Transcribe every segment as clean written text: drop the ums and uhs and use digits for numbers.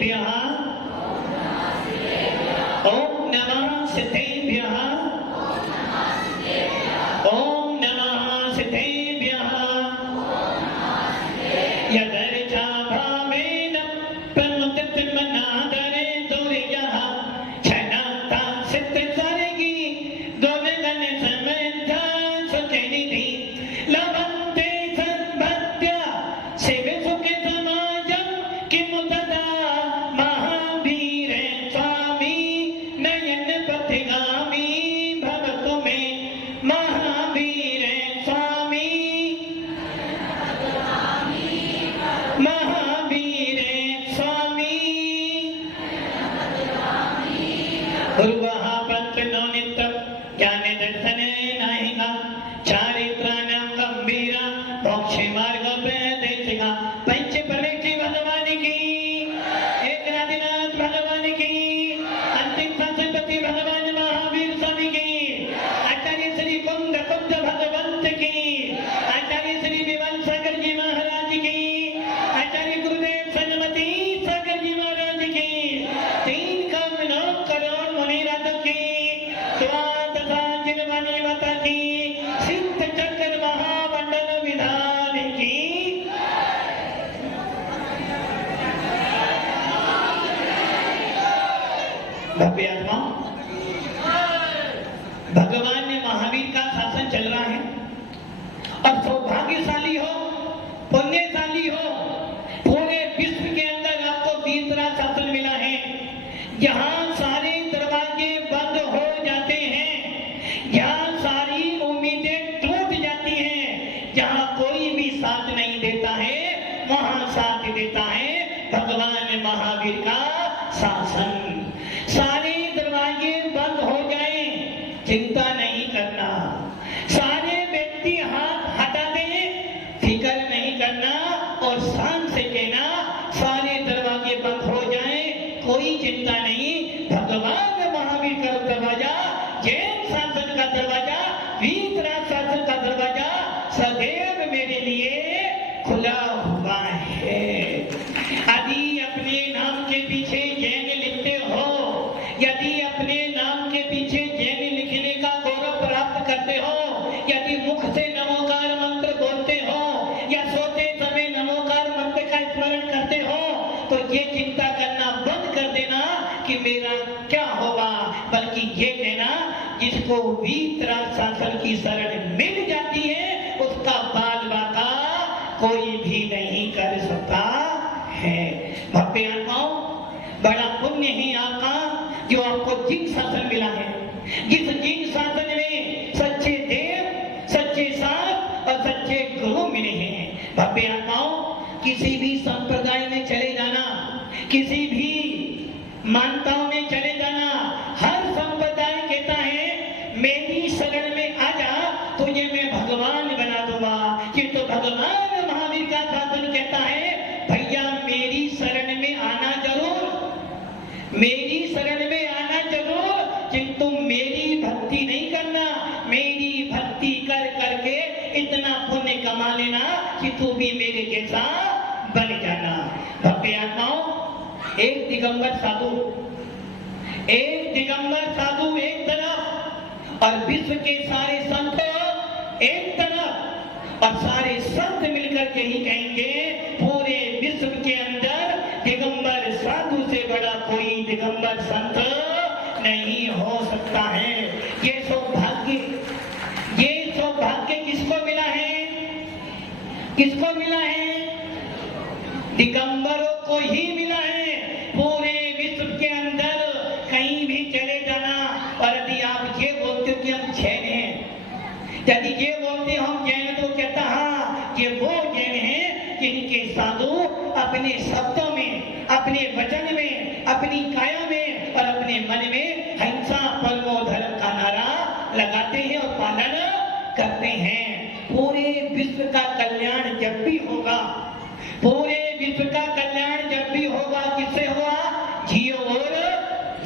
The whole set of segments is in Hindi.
सिद्धेभ्यः ओम नमः सिद्धेभ्यः ओम नमः सिद्धेभ्यः यदर्चा भावेन प्रमुदितमनादरे दुर्यः क्षणता सिद्धस्वर्गी दुर्गन समर्था सुखनिधि लभन्ते सद्भक्त्या शिवसुखे समाजं किमुतदा महावीर स्वामी नयन पथिगामी भवतु मे महावीर स्वामी महावीर स्वामी गुरुवः पंचनो नित्यं ज्ञान दर्शन नाहिका चारित्राणां गंभीरा मोक्ष मार्ग प्रदेशिका पंच परमेश्वरी भगवान की एकनाथनाथ भगवान की अंतिम संपत्ति भगवान महावीर स्वामी की आचार्य श्री कुंद भगवंत की आचार्य श्री विमल सागर जी महाराज की आचार्य गुरुदेव सन्मति सागर जी महाराज की 3 करोड़ मुनि राजा की तथा जिनवानी माता की सिद्ध चक्र महामंडल विधान की भव्य आत्मा भगवान ने महावीर का शासन चल रहा है और सौभाग्यशाली हो पुण्यशाली हो पूरे विश्व के अंदर आपको तीसरा शासन मिला है जहां सारे दरवाजे बंद हो जाते हैं जहां सारी उम्मीदें टूट जाती हैं जहां कोई भी साथ नहीं देता है वहां साथ देता है भगवान महावीर का शासन सारे दरवाजे बंद हो जाए चिंता नहीं करना सारे व्यक्ति हाथ हटा दें फिक्र नहीं करना और शान से कहना सारे दरवाजे बंद हो जाए कोई चिंता नहीं भगवान महावीर का दरवाजा जैन शासन का दरवाजा वीतराज शासन का दरवाजा सदैव मेरे लिए खुला हुआ है यदि अपने नाम के पीछे जैन लिखते हो यदि अपने नाम के पीछे जैन लिखने का गौरव प्राप्त करते हो यदि मुख से नमोकार मंत्र बोलते हो या सोते समय नमोकार मंत्र का स्मरण करते हो तो ये चिंता करना बंद कर देना कि मेरा क्या होगा बल्कि ये कहना जिसको वीतराज शासन की शरण मिल जाती है उसका बाल बाका कोई भी नहीं कर सकता है भव्य आत्माओं बड़ा पुण्य है आपका जो आपको जिन शासन मिला है जिस जिन शासन में सच्चे देव सच्चे साथ और सच्चे गुरु मिले हैं भव्य आत्माओं किसी भी संप्रदाय में चले जाना किसी भी मान्यताओं में चले जाना हर संप्रदाय कहता है मेरी शरण में आ जा तुझे मैं भगवान बना दूंगा किंतु भगवान महावीर का शासन कहता है भैया मेरी शरण में आना जरूर मेरी शरण में आना जरूर किंतु मेरी भक्ति नहीं करना मेरी भक्ति कर करके इतना पुण्य कमा लेना कि तू भी मेरे जैसा बन जाना भव्य आत्माओं एक दिगंबर साधु एक तरफ और विश्व के सारे संत एक तरफ और सारे संत मिलकर के ही कहेंगे पूरे विश्व के अंदर दिगंबर साधु से बड़ा कोई दिगंबर संत नहीं हो सकता है ये सौभाग्य किसको मिला है दिगंबरों को ही मिला है पूरे विश्व के अंदर कहीं भी चले जाना और यदि आप ये बोलते हो कि हम जैन हैं यदि ये बोलते हो हम जैन तो कहता हाँ ये वो जैन हैं जिनके साधु अपने शब्दों में अपने वचन में अपनी काया में और अपने मन में हिंसा परमो धर्म का नारा लगाते हैं और पालन करते हैं पूरे विश्व का कल्याण जब भी होगा पूरे विश्व का कल्याण जब भी होगा किससे होगा जियो और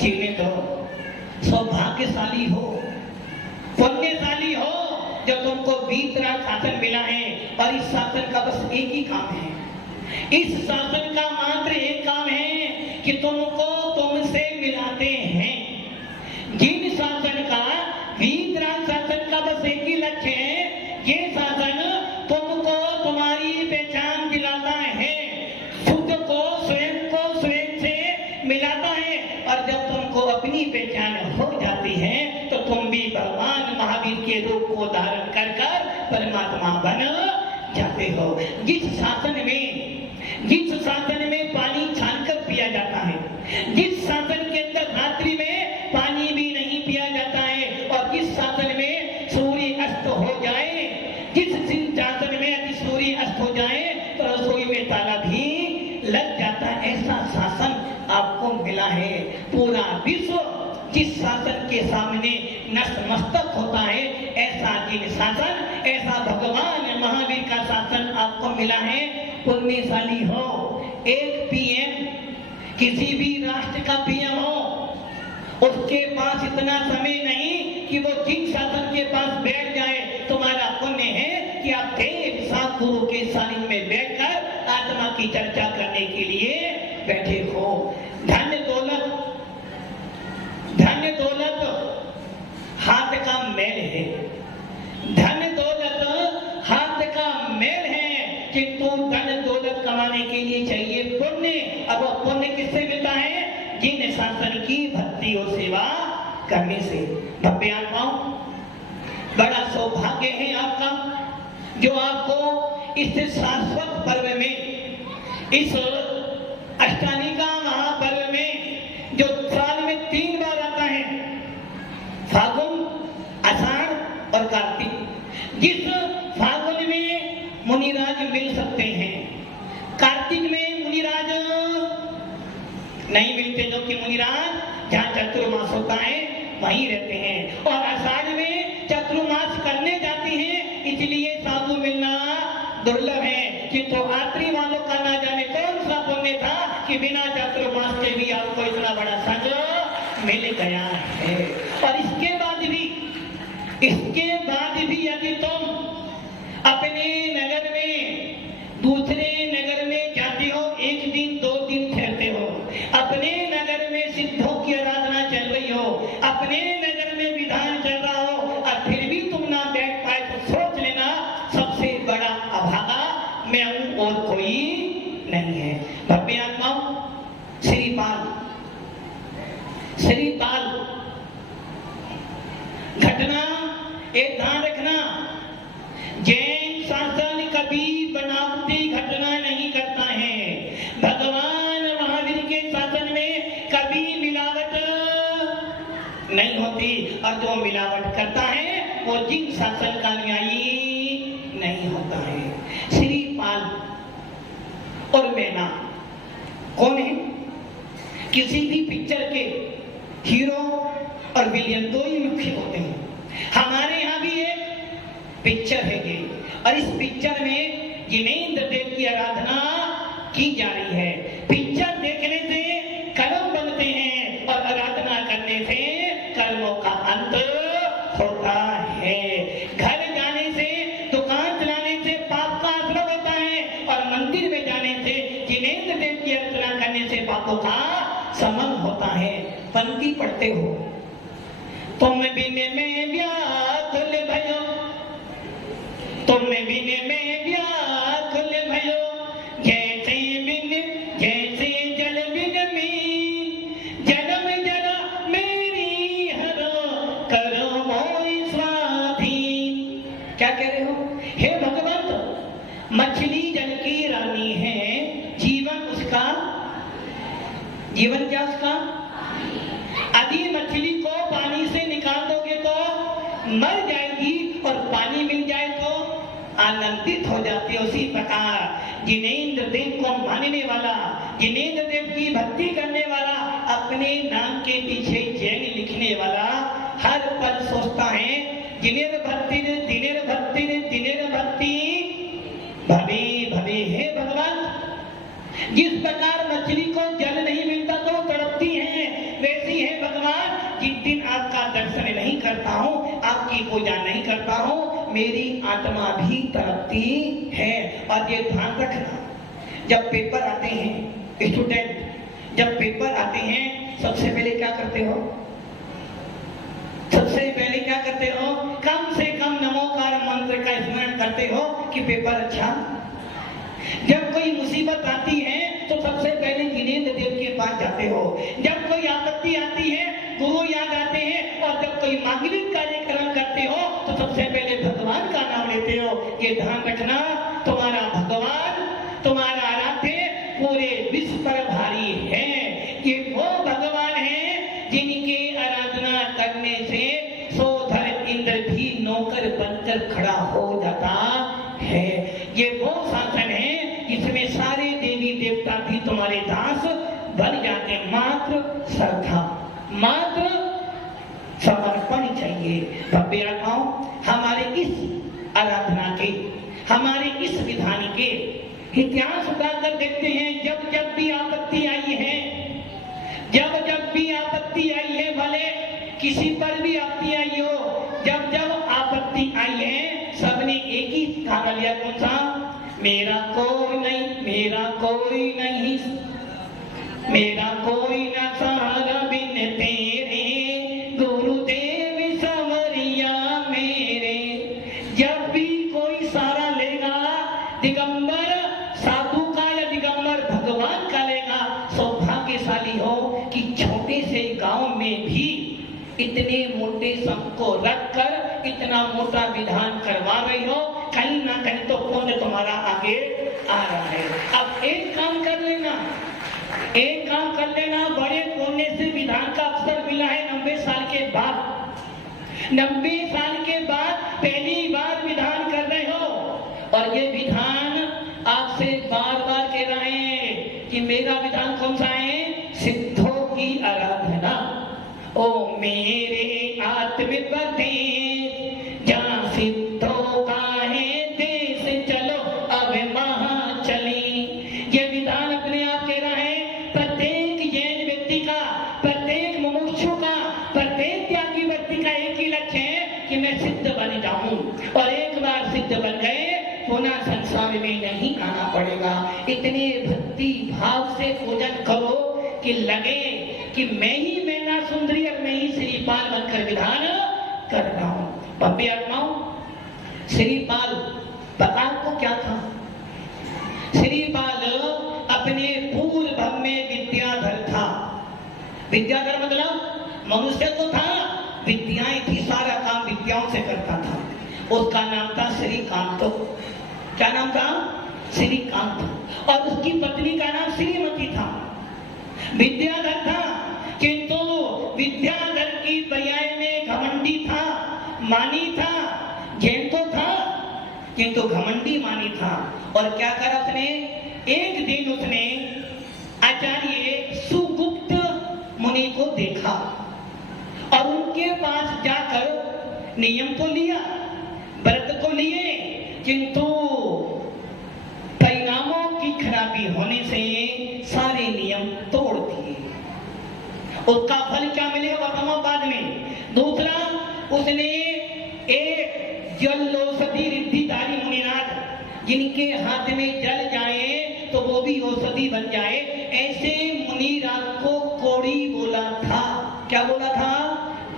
जीने दो सौभाग्यशाली हो पुण्यशाली हो जो तुमको वीतराज शासन मिला है और इस शासन का बस एक ही काम है इस शासन का मात्र एक काम है कि तुमको तुमसे मिलाते हैं। जिन शासन का, वीतराग शासन का बस एक ही लक्ष्य है, ये शासन तुमको तुम्हारी पहचान दिलाता है, खुद को स्वयं से मिलाता है। और जब तुमको अपनी पहचान हो जाती है तो तुम भी भगवान महावीर के रूप को धारण कर कर परमात्मा बन जाते हो। जिस शासन में पानी छानकर पिया जाता है, जिस शासन के अंदर रात्रि में पानी भी नहीं पिया जाता है, और जिस शासन में सूर्य अस्त हो जाए, जिस शासन में यदि सूर्य अस्त हो जाए तो रसोई में ताला भी लग जाता है, ऐसा शासन आपको मिला है। पूरा विश्व जिस शासन के सामने नतमस्तक होता है, ऐसा जिन शासन, ऐसा भगवान महावीर का शासन आपको मिला है। पुण्यशाली हो। एक पीएम, किसी भी राष्ट्र का पीएम हो, उसके पास इतना समय नहीं कि वो जिन शासन के पास बैठ जाए। तुम्हारा पुण्य है कि आप देव सद्गुरु के सानिध्य में बैठकर आत्मा की चर्चा करने के लिए बैठे हो। धन दौलत हाथ का मैल है, धन दौलत हाथ का मैल है, किंतु धन दौलत कमाने के लिए चाहिए पुण्य। अब वो पुण्य किससे मिलता है? जिन शासन की भक्ति और सेवा करने से। भव्य आत्माओं, बड़ा सौभाग्य है आपका जो आपको इस शाश्वत पर्व में, इस अष्टानिका महापर्व में, जो साल में 3 बार आता है, फागुन, आषाढ़ और कार्तिक। जिस फागुन में मुनिराज मिल सकते हैं, कार्तिक में मुनिराज नहीं मिलते, जो कि मुनिराज जहाँ चतुर्मास होता है वहीं रहते हैं, और आषाढ़ में चतुर्मास करने जाते हैं, इसलिए साधु मिलना दुर्लभ है। किंतु आत्री वालों का ना जाने कौन सा पुण्य था कि बिना चतुर्मास के भी आपको इतना बड़ा संग मिल गया है। और इसके बाद भी यदि तुम अपने नगर में दूसरे नगर में जाते हो, 1 दिन 2 दिन ठहरते हो, अपने नगर में सिद्धों की आराधना चल रही हो, अपने नगर में विधान चल रहा हो, और फिर भी तुम ना बैठ पाए तो सोच लेना सबसे बड़ा अभागा मैं हूं और कोई नहीं है। भव्य आत्माओं, श्रीपाल घटना एक ध्यान रखना, जैन शासन कभी बनावटी घटना नहीं करता है। भगवान महावीर के शासन में कभी मिलावट नहीं होती, और जो मिलावट करता है वो जिन शासन का न्यायी नहीं होता है। श्रीपाल और मैना कौन है? किसी भी पिक्चर के हीरो और विलेन 2 ही मुख्य होते हैं। हमारे यहाँ भी एक पिक्चर है ये, और इस पिक्चर में जिनेंद्र देव की आराधना की जा रही है। पिक्चर देखने से कर्म बनते हैं, और आराधना करने से कर्मों का अंत होता है। घर जाने से, दुकान चलाने से पाप का आश्रय होता है, और मंदिर में जाने से, जिनेंद्र देव की आराधना करने से पापों का समन होता है। पंक्ति पढ़ते हो, तुम बिन में व्याकुल भयो, तुम बिन में व्याकुल भयो, जैसे जल बिन मीन, जन्म जरा मेरी हरो, करो मोहि स्वाधीन। क्या कह रहे हो? हे भगवंत, मछली जल की रानी है, जीवन क्या उसका? यदि मछली को पानी से निकाल दोगे तो मर जाएगी, और पानी मिल जाए तो आनंदित हो जाती है। उसी प्रकार जिनेंद्र देव को मानने वाला, जिनेंद्र देव की भक्ति करने वाला, अपने नाम के पीछे जैन लिखने वाला हर पल सोचता है जिनेर भक्ति भवे भवे। हे भगवान, जिस प्रकार मछली को जल नहीं मिलता तो तड़पती है, वैसी है भगवान, जिस दिन आपका दर्शन नहीं करता हूँ, आपकी पूजा नहीं करता हूँ, मेरी आत्मा भी तड़पती है। और ये ध्यान रखना, जब पेपर आते हैं, स्टूडेंट जब पेपर आते हैं सबसे पहले क्या करते हो? सबसे पहले क्या करते हो? कम से कम नमोकार मंत्र का स्मरण करते हो कि पेपर अच्छा। जब कोई मुसीबत आती है तो सबसे पहले जिनेंद्र देव के पास जाते हो। जब कोई आपत्ति आती है गुरु याद आते हैं, और जब कोई मांगलिक कार्यक्रम करते हो तो सबसे पहले भगवान का नाम लेते हो। ये ध्यान रखना, तुम्हारा भगवान, तुम्हारा आराध्य पूरे विश्व पर भारी है। ये वो भगवान है जिनके आराधना करने से सोधर इंद्र भी नौकर बनकर खड़ा हो जाता है। ये वो शासन है जिसमें सारे देवी देवता भी तुम्हारे दास बन जाते। मात्र श्रद्धा, मात्र समर्पण चाहिए। भव्य आत्माओं, हमारे इस आराधना के, हमारे इस विधान के इतिहास उठाकर देखते हैं। जब जब भी आपत्ति आई है, जब जब भी आपत्ति आई है, भले किसी पर भी आपत्ति आई हो, जब जब आपत्ति आई है सबने एक ही कारण लिया, कौन सा? मेरा कोई नहीं, मेरा कोई नहीं, मेरा कोई ना सहारा बिन तेरे, गुरुदेव संवरिया मेरे। जब भी कोई सहारा लेगा दिगंबर साधु का या दिगंबर भगवान का लेगा, सौभाग्यशाली हो कि छोटे से गांव में भी इतने मोटे संघ को रखकर इतना मोटा विधान करवा रही हो। कहीं ना कहीं तो पुण्य तुम्हारा आगे आ रहा है। अब एक काम कर लेना, एक काम कर लेना, बड़े पुण्य से विधान का अवसर मिला है 90 साल के बाद। 90 साल के बाद पहली बार विधान कर रहे हो, और ये विधान आपसे बार बार कह रहे हैं कि मेरा विधान कौन सा है? सिद्धों की आराधना। ओ मेरे आत्मपति जहाँ सिद्धों का है देश, चलो अब वहाँ चली। ये विधान अपने आप कह रहा है प्रत्येक जैन व्यक्ति का, प्रत्येक मुमुक्षु का, प्रत्येक त्यागी व्यक्ति का एक ही लक्ष्य है कि मैं सिद्ध बन जाऊं, और एक बार सिद्ध बन गए पुनः संसार में नहीं आना पड़ेगा। इतने भक्ति भाव से पूजन करो कि लगे कि मैं ही मैना सुंदरी और मैं ही श्रीपाल बनकर विधान कर रहा हूं। भव्य आत्माओं, श्रीपाल पता को क्या था? श्रीपाल अपने पूर्व में विद्याधर था। विद्याधर मतलब मनुष्य तो था, विद्याएं थी, सारा काम विद्याओं से करता था। उसका नाम था श्रीकांत। क्या नाम था? श्रीकांत। और उसकी पत्नी का नाम श्रीमती था। विद्याधर था, किंतु विद्याधर की पर्याय में घमंडी था, मानी था। जैन तो था किंतु घमंडी मानी था। और क्या करा उसने? एक दिन उसने आचार्य सुगुप्त मुनि को देखा और उनके पास जाकर नियम तो लिया, व्रत को लिए, किंतु परिणामों की खराबी होने से सारे नियम तोड़ दिए। उसका फल क्या मिलेगा बताओ बाद में। दूसरा, उसने एक जल-औषधि रिद्धिधारी मुनिनाथ, जिनके हाथ में जल जाए तो वो भी औषधि बन जाए, ऐसे मुनिनाथ को कोड़ी बोला था। क्या बोला था?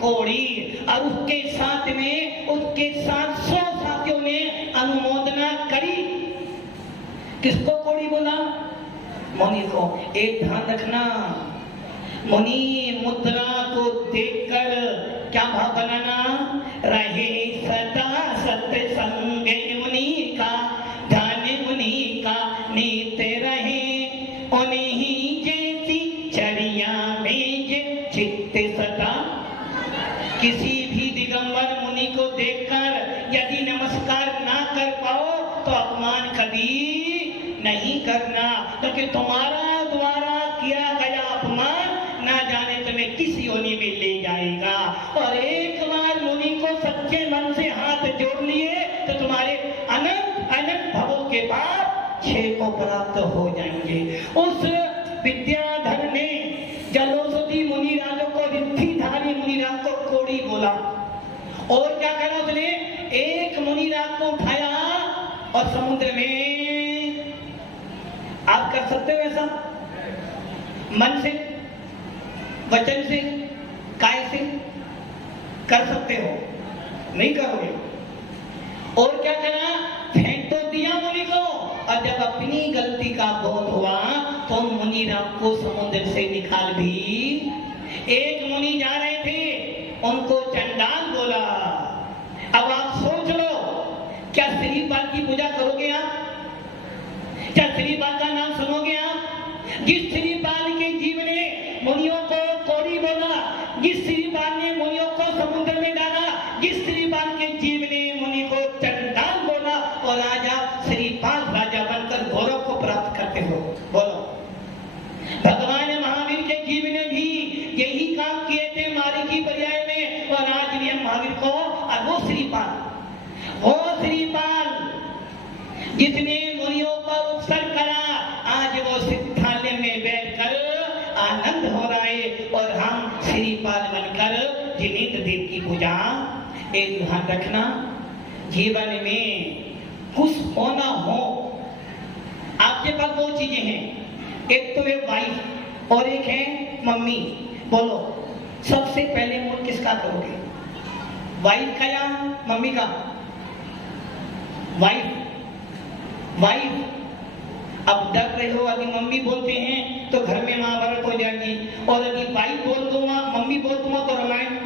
कोड़ी। और उसके साथ में उसके 700 साथियों ने अनुमोदना करी। किसको कोड़ी बोला? मुनि को। एक ध्यान रखना, मुनि मुद्रा को देखकर क्या भाव बनाना? रहे सदा सत्संग मुनि का, ध्यान मुनि का नीत रहे, उन्हीं जैसी चरिया में चित्त सदा। किसी भी दिगंबर मुनि को देखकर यदि नमस्कार ना कर पाओ तो अपमान कभी नहीं करना, क्योंकि तुम्हारा द्वारा किया गया अपमान ना जाने तुम्हें किस योनि में ले जाएगा। और एक बार मुनि को सच्चे मन से हाथ जोड़ लिए तो तुम्हारे अनंत अनंत भवों के पाप 6 को प्राप्त हो जाएंगे। उस विद्याधर ने जलोषधि मुनिराजों को, रिद्धिधारी मुनिराज को कोड़ी बोला। और क्या करा उसने? एक मुनिराज को उठाया और समुद्र में, आप कर सकते हो ऐसा? मन से, वचन से, काय से कर सकते हो? नहीं करोगे। और क्या करा? फेंक तो दिया मुनि को, और जब अपनी गलती का बोध हुआ तो मुनि राम को समुद्र से निकाल भी। एक मुनि जा रहे थे, उनको चंडाल बोला। अब आप सोच लो, क्या श्रीपाल की पूजा करोगे आप? क्या श्रीपाल का नाम सुनोगे आप? जिस श्रीपाल के जीव ने मुनियों को कोड़ी बोला, जिस श्रीपाल ने मुनियों को समुद्र में डाला, जिस श्रीपाल के जीव ने मुनि को चंडाल बोला, और आज आप श्रीपाल राजा बनकर गौरव को प्राप्त करते हो। बोलो, भगवान महावीर के जीव ने भी यही काम किए थे मारीची पर्याय में, और आज भी हम महावीर को, और वो श्रीपाल जिसने मुनियों पर उत्सर्ग करा, आज वो सिद्धालय में बैठकर आनंद हो रहा है, और हम श्रीपाल बनकर जिनेंद्र देव की पूजा। एक ध्यान रखना, जीवन में कुछ होना हो, आपके पास दो चीजें हैं, एक तो है वाइफ और एक है मम्मी। बोलो, सबसे पहले मूड किसका करोगे? वाइफ का या मम्मी का? वाइफ। अब डर रहे हो, यदि मम्मी बोलते हैं तो घर में महाभारत हो जाएगी, और यदि वाइफ बोल दूंगा, मम्मी बोल दूंगा तो रामायण।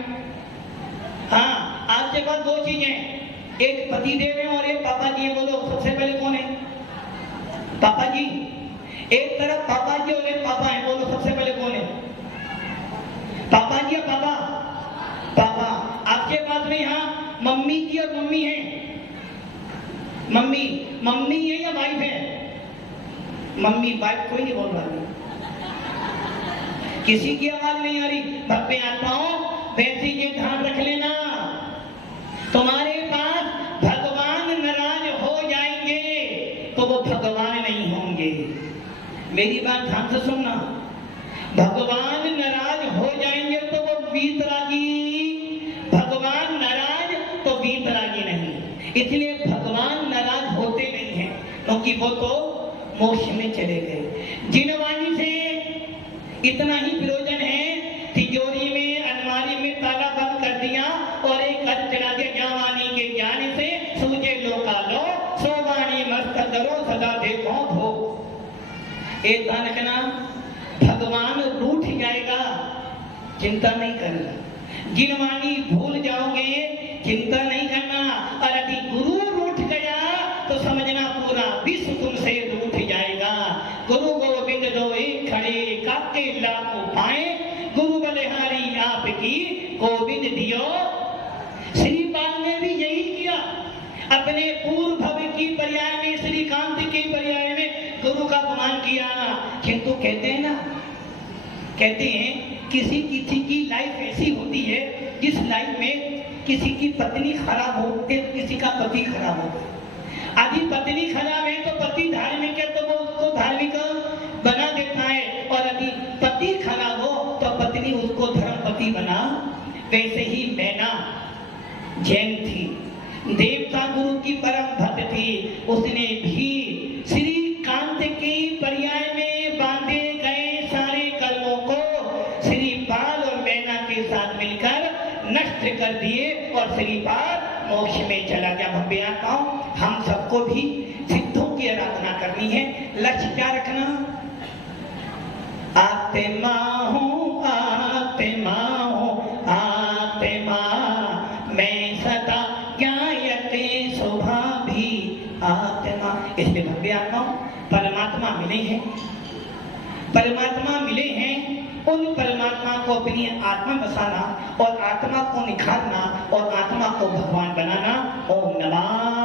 हाँ, आपके पास दो चीजें, एक पति देव है और एक पापा जी है। बोलो, सबसे पहले कौन है? पापा जी। एक तरफ पापा जी और एक पापा है। बोलो, सबसे पहले कौन है? पापा जी या पापा? पापा। आपके पास में यहाँ मम्मी जी और मम्मी है। मम्मी है या वाइफ है? मम्मी। वाइफ कोई नहीं बोल रहा, किसी की आवाज नहीं आ रही। भव्य आत्माओं, वैसे ये ध्यान रख लेना, तुम्हारे पास भगवान नाराज हो जाएंगे तो वो भगवान नहीं होंगे। मेरी बात ध्यान से सुनना, भगवान नाराज हो जाएंगे तो वो वीतरागी, भगवान नाराज तो वीतरागी नहीं। इसलिए भगवान नाराज होते नहीं हैं, क्योंकि वो तो मोक्ष में चले गए। जिनवाणी से इतना ही प्रयोजन है, तिजोरी में अलमारी में ताला बंद कर दिया और एक चढ़ा दिया, ज्ञावाणी के ज्ञान से सूझे लोका लो, सोवाणी मस्त करो सदा देखो धो। एक ध्यान रखना, भगवान रूठ जाएगा, चिंता नहीं करना। जिनवाणी भूल जाओगे, चिंता नहीं करना। और यदि गुरु रूठ गया तो समझना पूरा विश्व तुमसे रूठ जाएगा। गुरु गोविंद दो एक खड़े, काके लाखों पाए, गुरु बलिहारी आपकी गोविंद दियो। श्रीपाल ने भी यही किया, अपने पूर्व भव की पर्याय में, श्रीकांत की पर्याय में गुरु का अपमान किया। किंतु कहते हैं किसी की लाइफ ऐसी होती है जिस लाइफ में किसी की पत्नी खराब हो, किसी का पति खराब हो। यदि पत्नी खराब है तो पति धार्मिक है तो वो उसको धार्मिक बना देता है, और यदि पति खराब हो तो पत्नी उसको धर्मपति बना। वैसे ही मैना जैन थी, देवता गुरु की परम भक्त थी, उसने भी श्रीकांत की पर्याय में बांधे गए सारे कर्मों को श्रीपाल और मैना के साथ मिलकर नष्ट कर दिए, और श्रीपाल मोक्ष में चला गया। भव्य आत्माओं, हम सबको भी सिद्धों की आराधना करनी है। लक्ष्य क्या रखना? आत्मा हूँ, आत्मा हूँ, आत्मा मैं सदा ज्ञायते शोभा भी आत्मा। इसलिए भव्य आत्माओं, परमात्मा मिले हैं, उन परमात्मा को अपनी आत्मा बसाना और आत्मा को निखारना और आत्मा को भगवान बनाना। ओम नमः